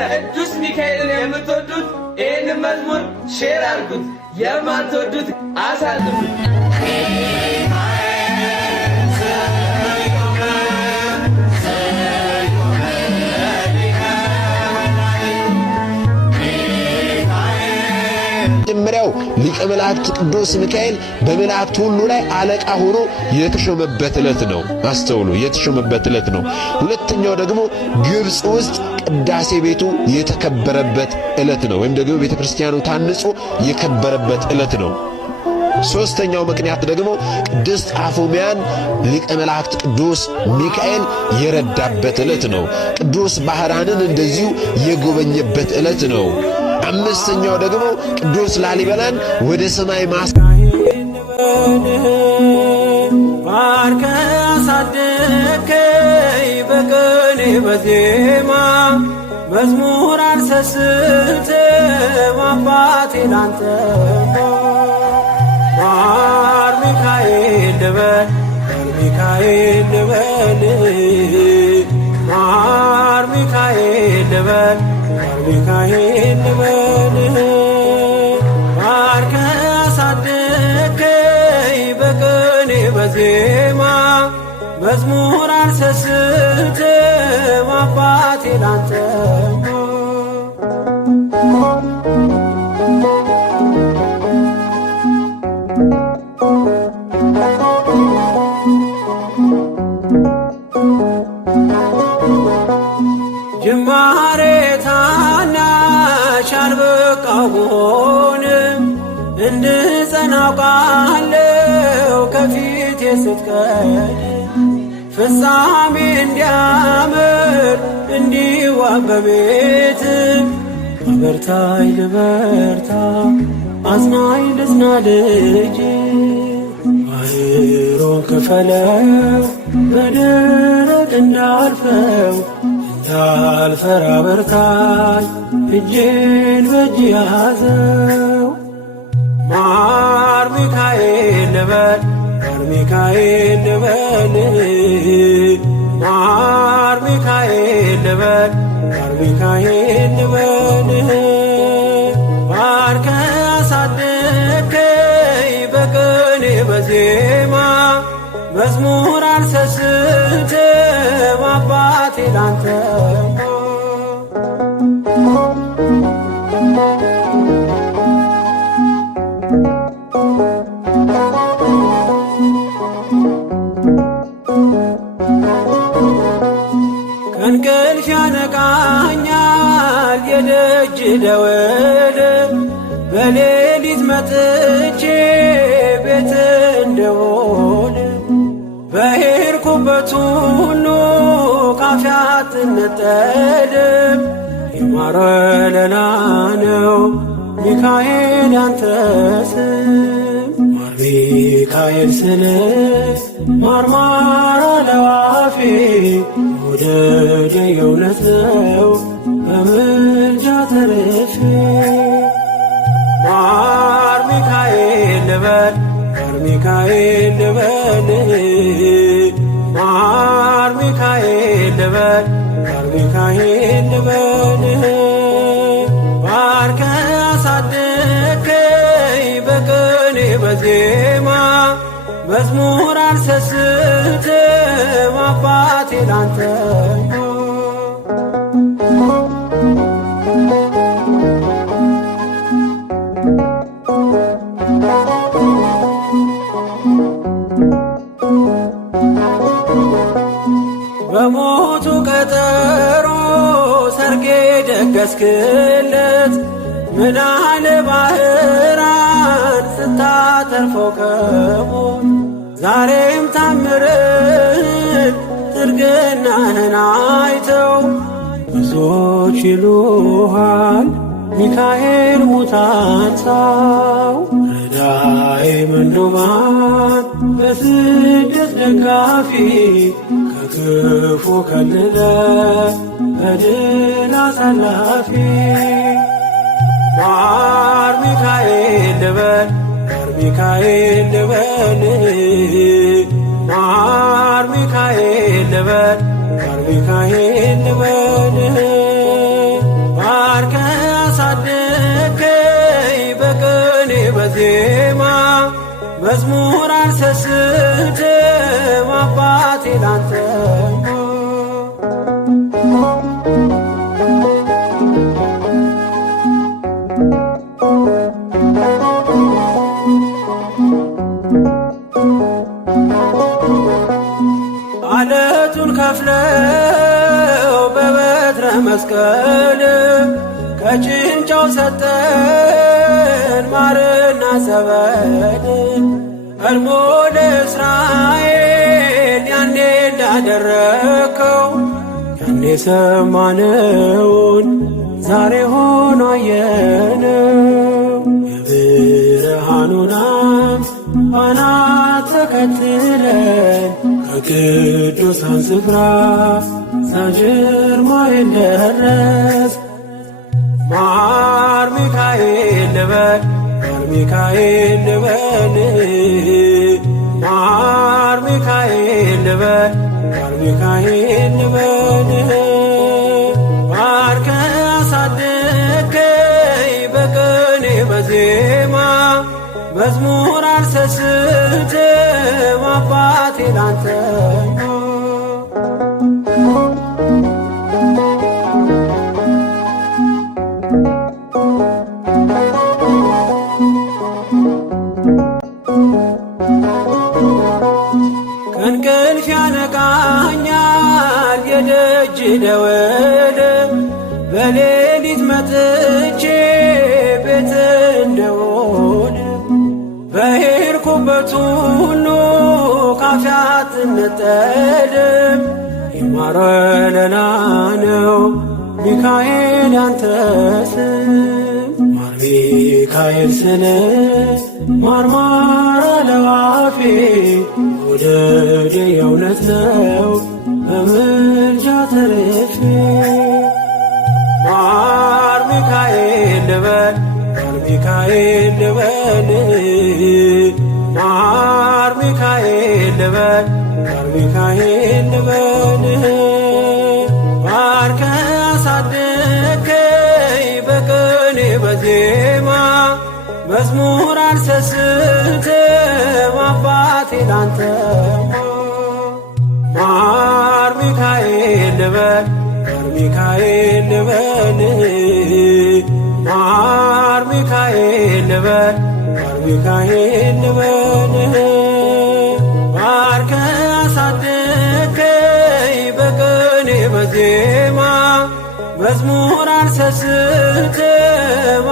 ቅዱስ ሚካኤልን የምትወዱት ይህን መዝሙር ሼር አድርጉት፣ የማትወዱት አሳልፉት። መጀመሪያው ሊቀ መላእክት ቅዱስ ሚካኤል በመላእክት ሁሉ ላይ አለቃ ሆኖ የተሾመበት ዕለት ነው። አስተውሉ፣ የተሾመበት ዕለት ነው። ሁለተኛው ደግሞ ግብጽ ውስጥ ቅዳሴ ቤቱ የተከበረበት ዕለት ነው፣ ወይም ደግሞ ቤተክርስቲያኑ ታንጾ የከበረበት ዕለት ነው። ሶስተኛው ምክንያት ደግሞ ቅድስት አፎሚያን ሊቀ መላእክት ቅዱስ ሚካኤል የረዳበት ዕለት ነው። ቅዱስ ባህራንን እንደዚሁ የጎበኘበት ዕለት ነው። አምስተኛው ደግሞ ቅዱስ ላሊበላን ወደ ሰማይ ባርከ አሳደከይ በቅኔ በዜማ መዝሙር አልሰስትም አባቴ ላንተ ማር ሚካኤል ልበል ማር ሚካኤል ልበል ማር ሚካኤል ልበል ማር ሚካኤል ልበል ባርከ አሳደከይ በቅኔ በዜማ መዝሙር አልሰስትም አባቴ ላንተ ጅማሬ ታናሽ አልበቃሁም እንድጸና አውቃለሁ ከፊቴ ስትቀድም ፍጻሜ እንዲያምር እንዲዋብ በቤት አበርታኝ ልበርታ አጽናኝ ልጽና ልጅ ባህሩን ክፈለው በደረቅ እንዳልፈው እንዳልፈራ በርታኝ እጄን በእጅ ያዘው ማር ሚካኤል ልበል ማር ሚካኤል ልበል ማር ሚካኤል ልበል ማር ሚካኤል ልበል ባርከ አሳደከይ በቅኔ በዜማ መዝሙር አልሰስትም አባቴ ላንተ ከእንቅልፍ ያነቃኛል የደጅ ደወል በሌሊት መጥቼ ቤት እንደውል በሄድኩበት ሁሉ ካፌ አትነጠልም የማር ወለላ ነው ሚካኤል ያንተ ስም ማር ሚካኤል ስል ማርማር አለዋፌ መውደድ የእውነት ነው በምልጃ ተርፌ ማር ሚካኤል ልበል ማር ሚካኤል ልበል ማር ሚካኤል ልበል ማር ሚካኤል ልበል ባርከ አሳደከይ በቅኔ በዜማ መዝሙር አልሰስትም አባቴ ላንተ በሞቱ ቀጠሮ ሰርጌ ደገስክለት ምናለ ባህራን ስታተርፈው ከሞት ዛሬም ታምርህን ትርግናህን አይተው ብዙዎች ይሉሃል ሚካኤል ሙታን ሳው ረዳኤ ምንዱባን በስደት ደጋፊ ከክፉ ከልለ በድል አሳላፊ ማር ሚካኤል ልበል ማር ሚካኤል ልበል ማር ሚካኤል ልበል ማር ሚካኤል ልበል መዝሙር አልሰስትም አባቴ ላንተ አለቱን ከፍለው በበትረ መስቀል ከጭንጫው ሰጠን ማርና ዘበን ቀድሞ ለእስራኤል ያኔ እንዳደረከው ያኔ ሰማነውን ዛሬ ሆኖ አየነው። የብርሃኑን ፋና ተከትለን ከቅዱሳን ስፍራ ሳንጀር ማየት ደረስ ማር ሚካኤል ልበል ማር ሚካኤል ልበል ማር ሚካኤል ልበል ማር ሚካኤል ልበል ባርከ አሳደገኝ በቅኔ በዜማ መዝሙር አልሰስትም አባቴ ላንተ ከእንቅልፍ ያነቃኛል የደጅ ደወል በሌሊት መጥቼ ቤት እንደውል በሄድኩበት ሁሉ ካፌ አትነጠልም። የማረ ወለላ ነው ሚካኤል ያንተ ስም ማር ሚካኤል ስለ ማርማር አለዋፌ ወደደ የእውነት ነው በምልጃ ተርፌ ማር ሚካኤል ልበል ማር ሚካኤል ልበል ማር ሚካኤል ልበል ማር ሚካኤል ልበል ባርከ አሳደገኝ በቅኔ በዜማ መዝሙር አልሰስትም አባቴ ላንተ ማር ሚካኤል ልበል ማር ሚካኤል ልበል ማር ሚካኤል ልበል ማር ሚካኤል ልበል ባርከ አሳደገኝ በቅኔ በዜማ መዝሙር አልሰስትም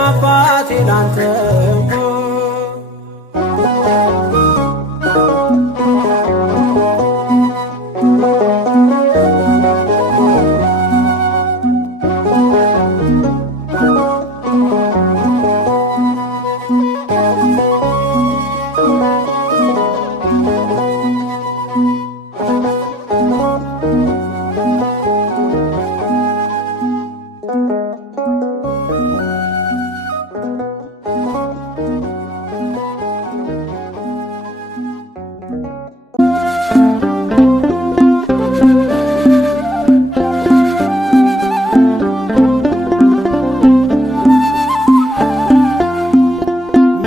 አባቴ ላንተ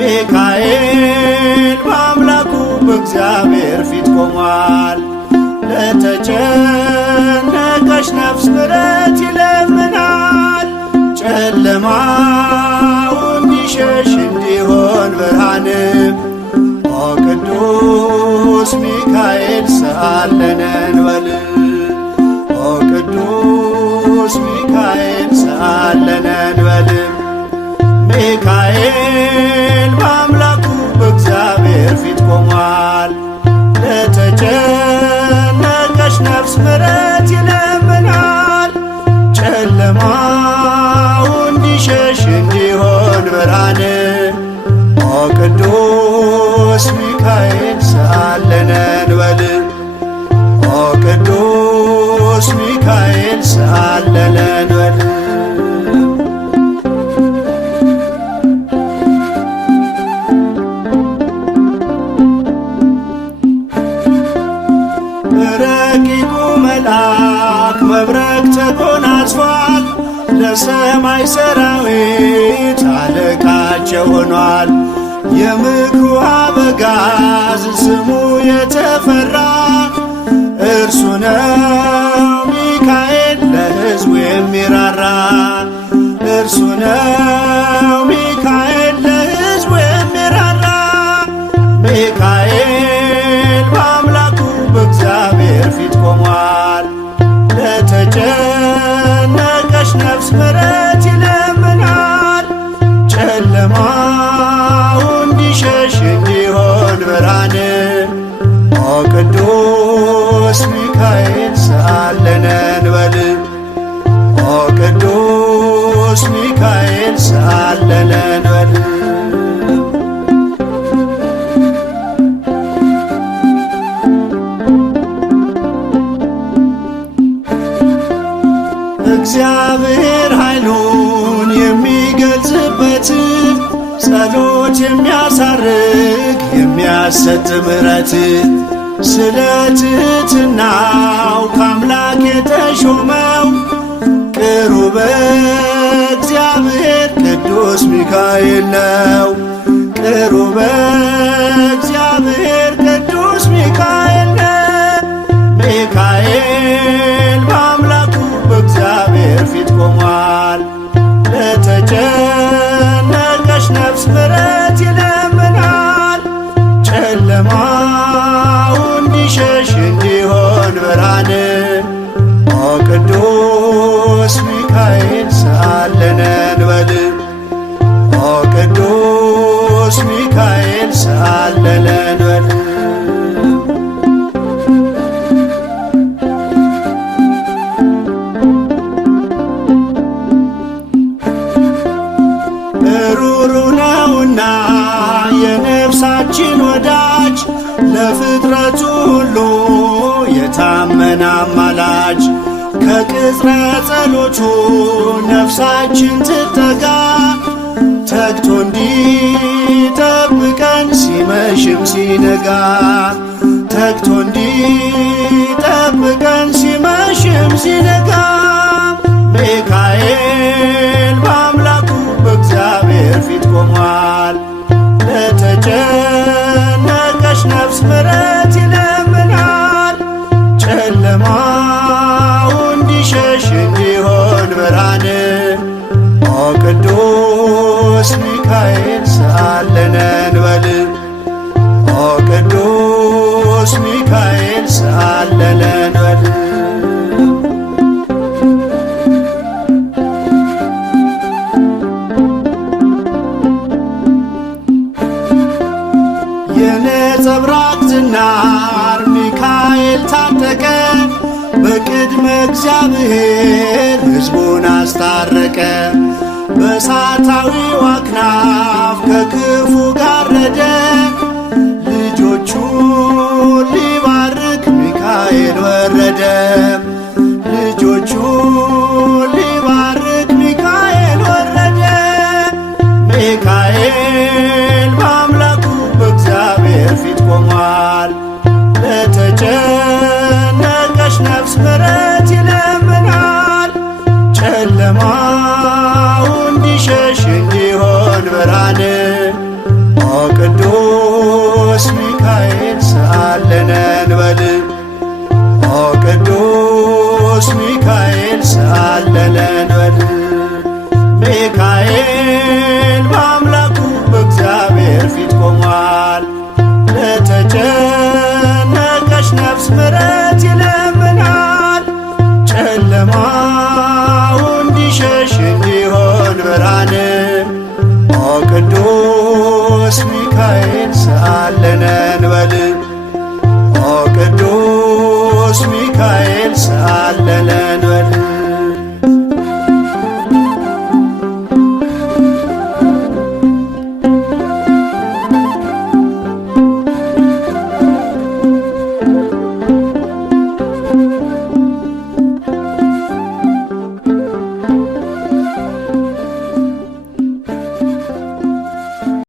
ሚካኤል በአምላኩ በእግዚአብሔር ፊት ቆሟል። ለተጨነቀች ነፍስ ምሕረት ይለምናል። ጨለማው እንዲሸሽ እንዲሆን ብርሃንም ኦ ቅዱስ ሚካኤል ሰአለነ እንበል ኦ ቅዱስ ሚካኤል ሰአለነ እንበል ሚካኤል በአምላኩ በእግዚአብሔር ፊት ቆሟል። ለተጨነቀች ነፍስ ምሕረት ይለምናል። ጨለማው እንዲሸሽ እንዲሆን ብርሃን ኦ ቅዱስ ሚካኤል ሰአለነ እንበል ኦ ቅዱስ ሚካኤል ሰአለነ እንበል ረቂቁ መልአክ መብረቅ ተጎናጽፏል። ለሰማይ ሰራዊት አለቃቸው ሆኗል። የምክሩ አበጋዝ ስሙ የተፈራ እርሱ ነው ሚካኤል ለሕዝቡ የሚራራ እርሱ ነው ሚካኤል ለሕዝቡ የሚራራ ሚካኤል በአምላኩ በእግዚአብሔር ፊት ቆሟል። ለተጨነቀች ነፍስ ምሕረት ይለምናል። ጨለማው እንዲሸሽ እንዲሆን ብርሃን ኦ ቅዱስ ሚካኤል ሰአለነ እንበል ኦ ቅዱስ ሚካኤል ሰአለነ እንበል እግዚአብሔር ኃይሉን የሚገልጽበት ጸሎት የሚያሳርግ የሚያሰጥ ምሕረት ስለ ትሕትናው ከአምላክ የተሾመው ቅሩበ እግዚአብሔር ቅዱስ ሚካኤል ነው። ቅሩበ እግዚአብሔር ቅዱስ ሚካኤል ነው። ሚካኤል በአምላኩ በእግዚአብሔር ፊት ቆሟል። ለተጨነቀች ነፍስ ምሕረት ይለምናል። ጨለማው እንዲሸሽ እንዲሆን ብርሃን ኦ ቅዱስ ሚካኤል ሰአለነ እንበል ኦ ቅዱስ ሚካኤል ሰአለነ እንበል ሩሩ ነውና የነፍሳችን ወዳጅ ለፍጥረቱ ሁሉ የታመነ አማላጅ ከቅጽረ ጸሎቱ ነፍሳችን ትጠጋ ተግቶ እንዲጠብቀን ሲመሽም ሲነጋ ተግቶ እንዲጠብቀን ሲመሽም ሲነጋ ሚካኤል በአምላኩ በእግዚአብሔር ፊት ቆሟል። ለተጨነቀች ነፍስ ምሕረት ይለምናል። ጨለማው እንዲሸሽ እንዲሆን ብርሃን ኦ ቅዱስ ሚካኤል ሰአለነ እንበል ኦ ቅዱስ ሚካኤል ሰአለነ እንበል የነጸብራቅ ዝናር ሚካኤል ታጠቀ በቅድመ እግዚአብሔር ሕዝቡን አስታረቀ። በእሳታዊው አክናፍ ከክፉ ጋረደ ልጆቹን ሊባርክ ሚካኤል ወረደ። ልጆቹን ሊባርክ ሚካኤል ወረደ። ሚካኤል በአምላኩ በእግዚአብሔር ፊት ቆሟል። ለተጨነቀች ነፍስ ምሕረት ይለምናል። ጨለማው እንዲሸሽ እንዲሆን ብርሃን ኦ ቅዱስ ሚካኤል ሰአለነ እንበል ኦ ቅዱስ ሚካኤል ሰአለነ እንበል ሚካኤል በአምላኩ በእግዚአብሔር ፊት ቆሟል። ለተጨነቀች ነፍስ ምሕረት ይለምናል። ጨለማው እንዲሸሽ እንዲሆን ብርሃን ኦ ቅዱስ ሚካኤል ሰአለነ እንበል ኦ ቅዱስ ሚካኤል ሰአለነ እንበል